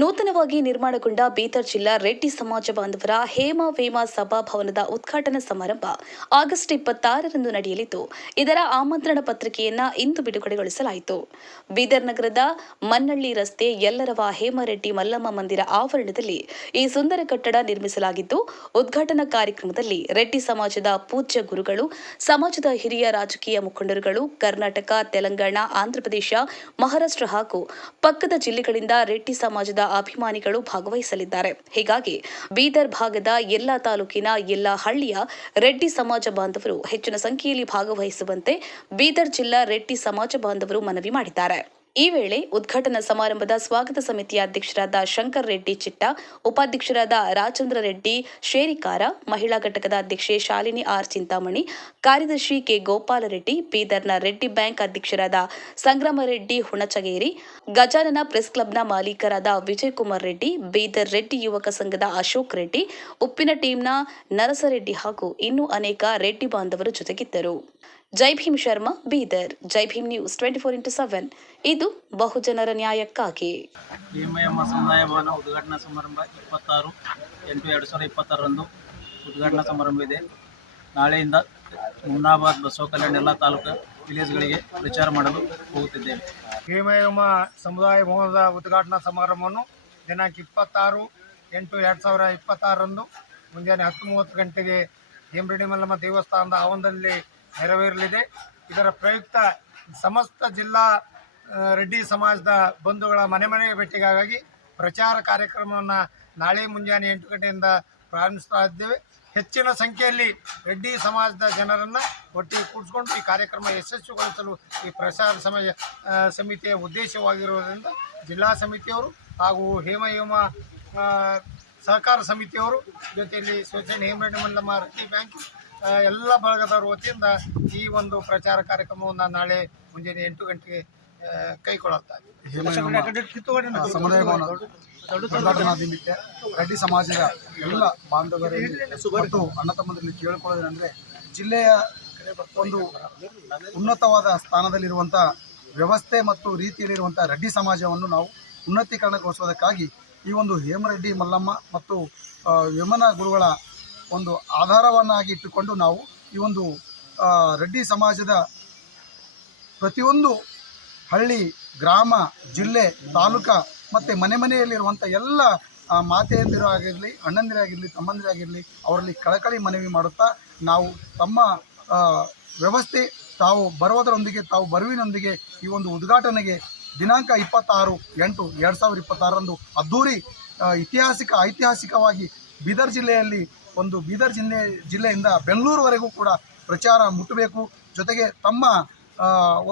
ನೂತನವಾಗಿ ನಿರ್ಮಾಣಗೊಂಡ ಬೀದರ್ ಜಿಲ್ಲಾ ರೆಡ್ಡಿ ಸಮಾಜ ಬಾಂಧವರ ಹೇಮ ವೇಮ ಸಭಾಭವನದ ಉದ್ಘಾಟನಾ ಸಮಾರಂಭ ಆಗಸ್ಟ್ 26ರಂದು ನಡೆಯಲಿದ್ದು, ಇದರ ಆಮಂತ್ರಣ ಪತ್ರಿಕೆಯನ್ನು ಇಂದು ಬಿಡುಗಡೆಗೊಳಿಸಲಾಯಿತು. ಬೀದರ್ ನಗರದ ಮನ್ನಳ್ಳಿ ರಸ್ತೆ ಎಲ್ಲರವ ಹೇಮರೆಡ್ಡಿ ಮಲ್ಲಮ್ಮ ಮಂದಿರ ಆವರಣದಲ್ಲಿ ಈ ಸುಂದರ ಕಟ್ಟಡ ನಿರ್ಮಿಸಲಾಗಿದ್ದು, ಉದ್ಘಾಟನಾ ಕಾರ್ಯಕ್ರಮದಲ್ಲಿ ರೆಡ್ಡಿ ಸಮಾಜದ ಪೂಜ್ಯ ಗುರುಗಳು, ಸಮಾಜದ ಹಿರಿಯ ರಾಜಕೀಯ ಮುಖಂಡರುಗಳು, ಕರ್ನಾಟಕ, ತೆಲಂಗಾಣ, ಆಂಧ್ರಪ್ರದೇಶ, ಮಹಾರಾಷ್ಟ್ರ ಹಾಗೂ ಪಕ್ಕದ ಜಿಲ್ಲೆಗಳಿಂದ ರೆಡ್ಡಿ ಸಮಾಜದ ಅಭಿಮಾನಿಗಳು ಭಾಗವಹಿಸಲಿದ್ದಾರೆ. ಹೀಗಾಗಿ ಬೀದರ್ ಭಾಗದ ಎಲ್ಲಾ ತಾಲೂಕಿನ ಎಲ್ಲಾ ಹಳ್ಳಿಯ ರೆಡ್ಡಿ ಸಮಾಜ ಬಾಂಧವರು ಹೆಚ್ಚಿನ ಸಂಖ್ಯೆಯಲ್ಲಿ ಭಾಗವಹಿಸುವಂತೆ ಬೀದರ್ ಜಿಲ್ಲಾ ರೆಡ್ಡಿ ಸಮಾಜ ಬಾಂಧವರು ಮನವಿ ಮಾಡಿದ್ದಾರೆ. ಈ ವೇಳೆ ಉದ್ಘಾಟನಾ ಸಮಾರಂಭದ ಸ್ವಾಗತ ಸಮಿತಿಯ ಅಧ್ಯಕ್ಷರಾದ ಶಂಕರ್ ರೆಡ್ಡಿ ಚಿಟ್ಟ, ಉಪಾಧ್ಯಕ್ಷರಾದ ರಾಜೇಂದ್ರ ರೆಡ್ಡಿ ಶೇರಿಕಾರ, ಮಹಿಳಾ ಘಟಕದ ಅಧ್ಯಕ್ಷೆ ಶಾಲಿನಿ ಆರ್ ಚಿಂತಾಮಣಿ, ಕಾರ್ಯದರ್ಶಿ ಕೆ ಗೋಪಾಲ ರೆಡ್ಡಿ, ಬೀದರ್ನ ರೆಡ್ಡಿ ಬ್ಯಾಂಕ್ ಅಧ್ಯಕ್ಷರಾದ ಸಂಗ್ರಾಮ ರೆಡ್ಡಿ ಹುಣಚಗೇರಿ, ಗಜಾನನ ಪ್ರೆಸ್ ಕ್ಲಬ್ನ ಮಾಲೀಕರಾದ ವಿಜಯ್ ಕುಮಾರ್ ರೆಡ್ಡಿ, ಬೀದರ್ ರೆಡ್ಡಿ ಯುವಕ ಸಂಘದ ಅಶೋಕ್ ರೆಡ್ಡಿ, ಉಪ್ಪಿನ ಟೀಮ್ನ ನರಸರೆಡ್ಡಿ ಹಾಗೂ ಇನ್ನೂ ಅನೇಕ ರೆಡ್ಡಿ ಬಾಂಧವರು ಜೊತೆಗಿದ್ದರು. ಜೈ ಭೀಮ್ ಶರ್ಮಾ, ಬೀದರ್. ಜೈ ಭೀಮ್ ನ್ಯೂಸ್ 24x7. ಇದು ಬಹುಜನರ ನ್ಯಾಯಕ್ಕಾಗಿ. ಹೇಮಯಮ್ಮ ಸಮುದಾಯ ಭವನ ಉದ್ಘಾಟನಾ ಸಮಾರಂಭ 26/8/2026ರಂದು ಉದ್ಘಾಟನಾ ಸಮಾರಂಭ ಇದೆ. ನಾಳೆಯಿಂದ ಮುನ್ನಾಬಾದ್, ಬಸವ ಕಲ್ಯಾಣ ಎಲ್ಲ ತಾಲೂಕು ವಿಲೇಜ್ಗಳಿಗೆ ಪ್ರಚಾರ ಮಾಡಲು ಹೋಗುತ್ತಿದ್ದೇವೆ. ಹೇಮಯಮ್ಮ ಸಮುದಾಯ ಭವನದ ಉದ್ಘಾಟನಾ ಸಮಾರಂಭವನ್ನು ದಿನಾಂಕ 26/8/2026ರಂದು ಮುಂಜಾನೆ 10:30 ಗಂಟೆಗೆ ಹೇಮರೆಡ್ಡಿ ಮಲ್ಲಮ್ಮ ದೇವಸ್ಥಾನದ ಆವರಣದಲ್ಲಿ ನೆರವೇರಲಿದೆ. ಇದರ ಪ್ರಯುಕ್ತ ಸಮಸ್ತ ಜಿಲ್ಲಾ ರೆಡ್ಡಿ ಸಮಾಜದ ಬಂಧುಗಳ ಮನೆ ಮನೆಗೆ ಭೇಟಿಗಾಗಿ ಪ್ರಚಾರ ಕಾರ್ಯಕ್ರಮವನ್ನು ನಾಳೆ ಮುಂಜಾನೆ 8 ಗಂಟೆಯಿಂದ ಪ್ರಾರಂಭಿಸ್ತಾ ಇದ್ದೇವೆ. ಹೆಚ್ಚಿನ ಸಂಖ್ಯೆಯಲ್ಲಿ ರೆಡ್ಡಿ ಸಮಾಜದ ಜನರನ್ನು ಒಟ್ಟಿಗೆ ಕೂಡಿಸಿಕೊಂಡು ಈ ಕಾರ್ಯಕ್ರಮ ಯಶಸ್ವಿಗೊಳಿಸಲು ಈ ಪ್ರಚಾರ ಸಮಿತಿಯ ಉದ್ದೇಶವಾಗಿರುವುದರಿಂದ ಜಿಲ್ಲಾ ಸಮಿತಿಯವರು ಹಾಗೂ ಹೇಮಯಮ್ಮ ಸಹಕಾರ ಸಮಿತಿಯವರು ಜೊತೆಯಲ್ಲಿ ಸ್ವಚ್ಛ ಹೇಮರೆಡ್ಡಿ ಮಲ್ಲಮ್ಮ ರೆಡ್ಡಿ ಬ್ಯಾಂಕ್ ಎಲ್ಲ ಬಳಗದವರ ವತಿಯಿಂದ ಈ ಒಂದು ಪ್ರಚಾರ ಕಾರ್ಯಕ್ರಮವನ್ನು ನಾಳೆ ಮುಂಜಾನೆ 8 ಗಂಟೆಗೆ ಕೈಗೊಳ್ಳುತ್ತಾರೆ. ಸಮುದಾಯ ಭವನ ಉದ್ಘಾಟನಾ ನಿಮಿತ್ತ ರೆಡ್ಡಿ ಸಮಾಜದ ಎಲ್ಲ ಬಾಂಧವರಲ್ಲಿ ಮತ್ತು ಅಣ್ಣ ತಮ್ಮಂದರಲ್ಲಿ ಕೇಳಿಕೊಳ್ಳೋದೇನೆಂದರೆ, ಜಿಲ್ಲೆಯ ಒಂದು ಉನ್ನತವಾದ ಸ್ಥಾನದಲ್ಲಿರುವಂಥ ವ್ಯವಸ್ಥೆ ಮತ್ತು ರೀತಿಯಲ್ಲಿರುವಂಥ ರೆಡ್ಡಿ ಸಮಾಜವನ್ನು ನಾವು ಉನ್ನತೀಕರಣಗೊಳಿಸೋದಕ್ಕಾಗಿ ಈ ಒಂದು ಹೇಮರೆಡ್ಡಿ ಮಲ್ಲಮ್ಮ ಮತ್ತು ವೇಮನ ಗುರುಗಳ ಒಂದು ಆಧಾರವನ್ನಾಗಿ ಇಟ್ಟುಕೊಂಡು ನಾವು ಈ ಒಂದು ರೆಡ್ಡಿ ಸಮಾಜದ ಪ್ರತಿಯೊಂದು ಹಳ್ಳಿ, ಗ್ರಾಮ, ಜಿಲ್ಲೆ, ತಾಲೂಕು ಮತ್ತು ಮನೆ ಮನೆಯಲ್ಲಿರುವಂಥ ಎಲ್ಲ ಮಾತೆಯಂದಿರು ಆಗಿರಲಿ, ಅಣ್ಣಂದಿರಾಗಿರಲಿ, ತಮ್ಮಂದಿರಾಗಿರಲಿ ಅವರಲ್ಲಿ ಕಳಕಳಿ ಮನವಿ ಮಾಡುತ್ತಾ ನಾವು ತಮ್ಮ ವ್ಯವಸ್ಥೆ ತಾವು ಬರುವುದರೊಂದಿಗೆ ತಾವು ಬರುವಿನೊಂದಿಗೆ ಈ ಒಂದು ಉದ್ಘಾಟನೆಗೆ ದಿನಾಂಕ 26/8/2026ರಂದು ಅದ್ದೂರಿ ಐತಿಹಾಸಿಕವಾಗಿ ಬೀದರ್ ಜಿಲ್ಲೆಯಲ್ಲಿ ಒಂದು ಬೀದರ್ ಜಿಲ್ಲೆಯಿಂದ ಬೆಂಗಳೂರುವರೆಗೂ ಕೂಡ ಪ್ರಚಾರ ಮುಟ್ಟಬೇಕು. ಜೊತೆಗೆ ತಮ್ಮ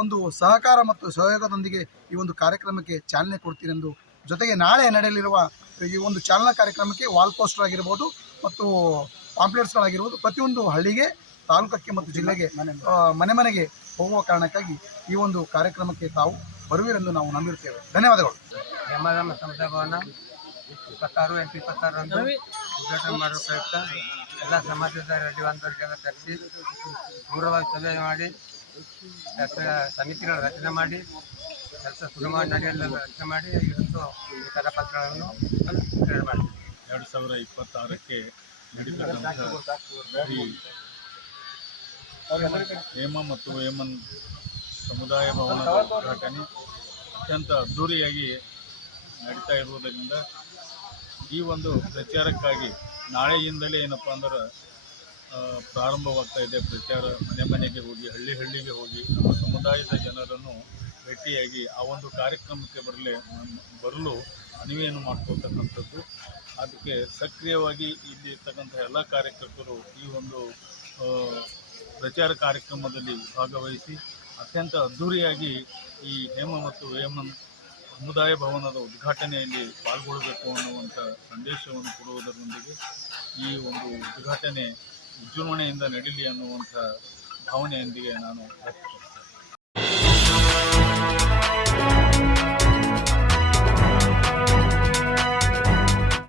ಒಂದು ಸಹಕಾರ ಮತ್ತು ಸಹಯೋಗದೊಂದಿಗೆ ಈ ಒಂದು ಕಾರ್ಯಕ್ರಮಕ್ಕೆ ಚಾಲನೆ ಕೊಡ್ತೀರೆಂದು, ಜೊತೆಗೆ ನಾಳೆ ನಡೆಯಲಿರುವ ಈ ಒಂದು ಚಾಲನಾ ಕಾರ್ಯಕ್ರಮಕ್ಕೆ ವಾಲ್ ಪೋಸ್ಟರ್ ಆಗಿರ್ಬೋದು ಮತ್ತು ಪಾಂಪ್ಲೆಟ್ಸ್ಗಳಾಗಿರ್ಬೋದು ಪ್ರತಿಯೊಂದು ಹಳ್ಳಿಗೆ, ತಾಲೂಕಕ್ಕೆ ಮತ್ತು ಜಿಲ್ಲೆಗೆ ಮನೆ ಮನೆಗೆ ಹೋಗುವ ಕಾರಣಕ್ಕಾಗಿ ಈ ಒಂದು ಕಾರ್ಯಕ್ರಮಕ್ಕೆ ತಾವು ಬರುವಿರೆಂದು ನಾವು ನಂಬಿರುತ್ತೇವೆ. ಧನ್ಯವಾದಗಳು. ಹೇಮಯಮ್ಮ ಸಮುದಾಯ ಭವನ 26/8/2026ರಂದು ಉದ್ಘಾಟನೆ ಮಾಡುವ ಪ್ರಯುಕ್ತ ಎಲ್ಲ ಸಮಾಜದ ರೆಡ್ಡಿ ಬಾಂಧವರಿಗೆಲ್ಲ ಕರೆಸಿ ಪೂರ್ವವಾಗಿ ಸಭೆ ಮಾಡಿ ಸಮಿತಿಗಳ ರಚನೆ ಮಾಡಿ ಕೆಲಸ ಸುಗಮವಾಗಿ ನಡೆಯಲು ರಚನೆ ಮಾಡಿ ಇವತ್ತು ಈ ಕರಪತ್ರಗಳನ್ನು ಬಿಡುಗಡೆ ಮಾಡಿದ್ದೀವಿ. 2026ಕ್ಕೆ ನಡೀತಕ್ಕಂಥ ಹೇಮ ಮತ್ತು ವೇಮನ್ ಸಮುದಾಯ ಭವನದ ಉದ್ಘಾಟನೆ ಅತ್ಯಂತ ಅದ್ಧೂರಿಯಾಗಿ ನಡೀತಾ ಇರುವುದರಿಂದ ಈ ಒಂದು ಪ್ರಚಾರಕ್ಕಾಗಿ ನಾಳೆಯಿಂದಲೇ ಏನಪ್ಪ ಅಂದ್ರೆ ಪ್ರಾರಂಭವಾಗ್ತಾ ಇದೆ. ಪ್ರಚಾರ ಮನೆ ಮನೆಗೆ ಹೋಗಿ, ಹಳ್ಳಿಗೆ ಹೋಗಿ ನಮ್ಮ ಸಮುದಾಯದ ಜನರನ್ನು ಭೇಟಿಯಾಗಿ ಆ ಒಂದು ಕಾರ್ಯಕ್ರಮಕ್ಕೆ ಬರಲು ಅನಿವೆಯನ್ನು ಮಾಡ್ಕೊಳ್ತಕ್ಕಂಥದ್ದು. ಅದಕ್ಕೆ ಸಕ್ರಿಯವಾಗಿ ಇಲ್ಲಿ ಇರ್ತಕ್ಕಂಥ ಎಲ್ಲ ಕಾರ್ಯಕರ್ತರು ಈ ಒಂದು ಪ್ರಚಾರ ಕಾರ್ಯಕ್ರಮದಲ್ಲಿ ಭಾಗವಹಿಸಿ ಅತ್ಯಂತ ಅದ್ಧೂರಿಯಾಗಿ ಈ ಹೇಮ ಮತ್ತು ವೇಮನ್ ಸಮುದಾಯ ಭವನದ ಉದ್ಘಾಟನೆಯಲ್ಲಿ ಪಾಲ್ಗೊಳ್ಳಬೇಕು ಅನ್ನುವಂಥ ಸಂದೇಶವನ್ನು ಕೊಡುವುದರೊಂದಿಗೆ ಈ ಒಂದು ಉದ್ಘಾಟನೆ ವಿಜೃಂಭಣೆಯಿಂದ ನಡೀಲಿ ಅನ್ನುವಂಥ ಭಾವನೆಯೊಂದಿಗೆ ನಾನು ವ್ಯಕ್ತಪಡಿಸ್ತೇನೆ.